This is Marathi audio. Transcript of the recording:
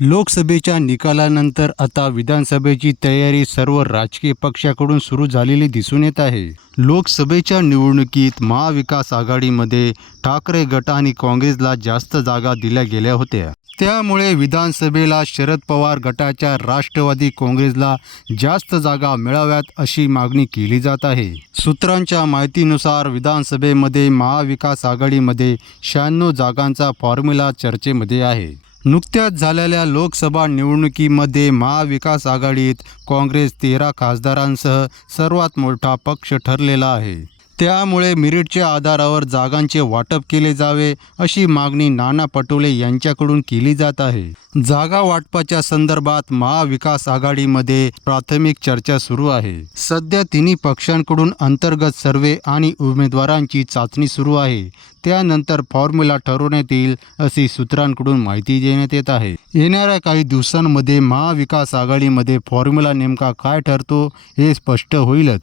लोकसभेच्या निकालानंतर आता विधानसभेची तयारी सर्व राजकीय पक्षाकडून सुरू झालेली दिसून येत आहे. लोकसभेच्या निवडणुकीत महाविकास आघाडीमध्ये ठाकरे गट आणि काँग्रेसला जास्त जागा दिल्या गेल्या होत्या. त्यामुळे विधानसभेला शरद पवार गटाच्या राष्ट्रवादी काँग्रेसला जास्त जागा मिळाव्यात अशी मागणी केली जात आहे. सूत्रांच्या माहितीनुसार विधानसभेमध्ये महाविकास आघाडीमध्ये शहाण्णव जागांचा फॉर्म्युला चर्चेमध्ये आहे. नुकत्याच झालेल्या लोकसभा निवडणुकीमध्ये महाविकास आघाडीत काँग्रेस तेरा खासदारांसह सर्वात मोठा पक्ष ठरलेला आहे. त्यामुळे मेरिटच्या आधारावर जागांचे वाटप केले जावे अशी मागणी नाना पटोले यांच्याकडून केली जात आहे. जागा वाटपाच्या संदर्भात महाविकास आघाडीमध्ये प्राथमिक चर्चा सुरू आहे. सध्या तिन्ही पक्षांकडून अंतर्गत सर्वे आणि उमेदवारांची चाचणी सुरू आहे. त्यानंतर फॉर्म्युला ठरवण्यात येईल अशी सूत्रांकडून माहिती देण्यात येत आहे. येणाऱ्या काही दिवसांमध्ये महाविकास आघाडीमध्ये फॉर्म्युला नेमका काय ठरतो हे स्पष्ट होईलच.